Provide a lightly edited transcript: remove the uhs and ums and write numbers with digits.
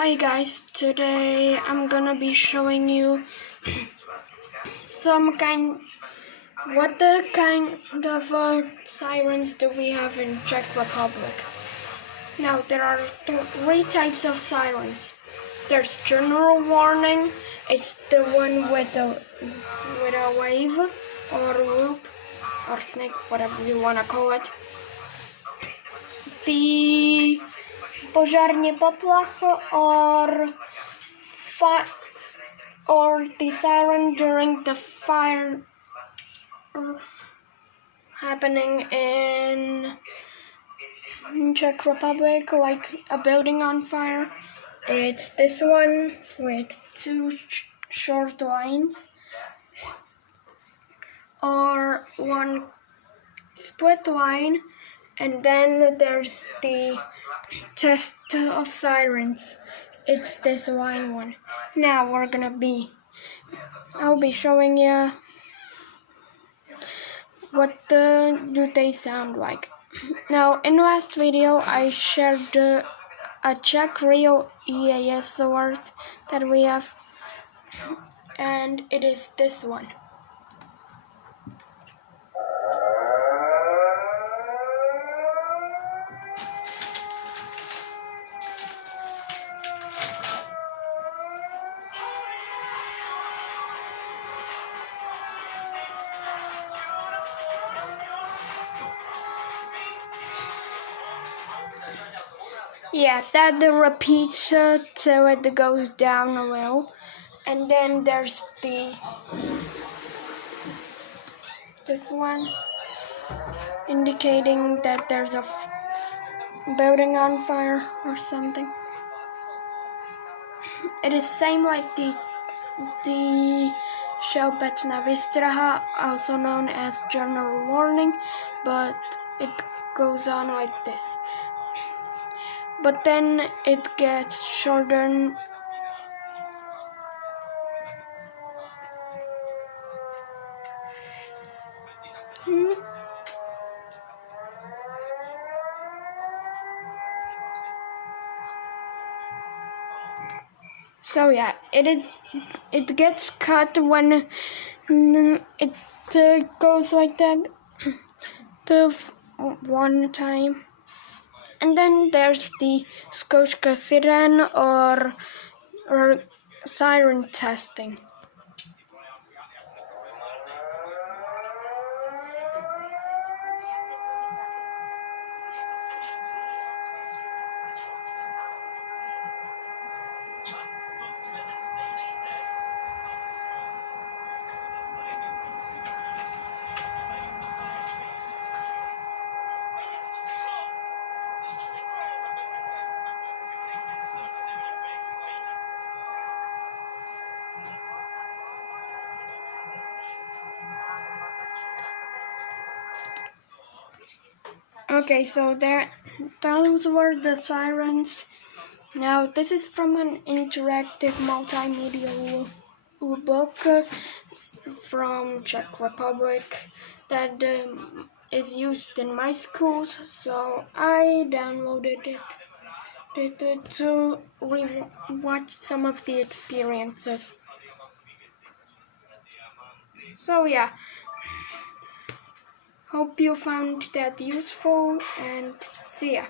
Hi guys, today I'm gonna be showing you what the kind of sirens do we have in Czech Republic. Now there are three types of sirens. There's general warning. It's the one with a wave or loop or snake, whatever you wanna call it. The požární poplach or the siren during the fire happening in Czech Republic, like a building on fire. It's this one with two short lines, or one split line, and then there's the test of sirens. It's this line one. Now I'll be showing you what do they sound like. Now in last video I shared a Czech real EAS word that we have, and it is this one. Yeah, that repeats till it goes down a little. And then there's this one indicating that there's a building on fire or something. It is same like the Všeobecná výstraha, also known as general warning, but it goes on like this. But then it gets shorter. So yeah, it gets cut when it goes like that the one time. And then there's the zkouška siren or siren testing. Okay, so those were the sirens. Now this is from an interactive multimedia book from Czech Republic that is used in my schools, so I downloaded it to watch some of the experiences. So yeah, hope you found that useful, and see ya.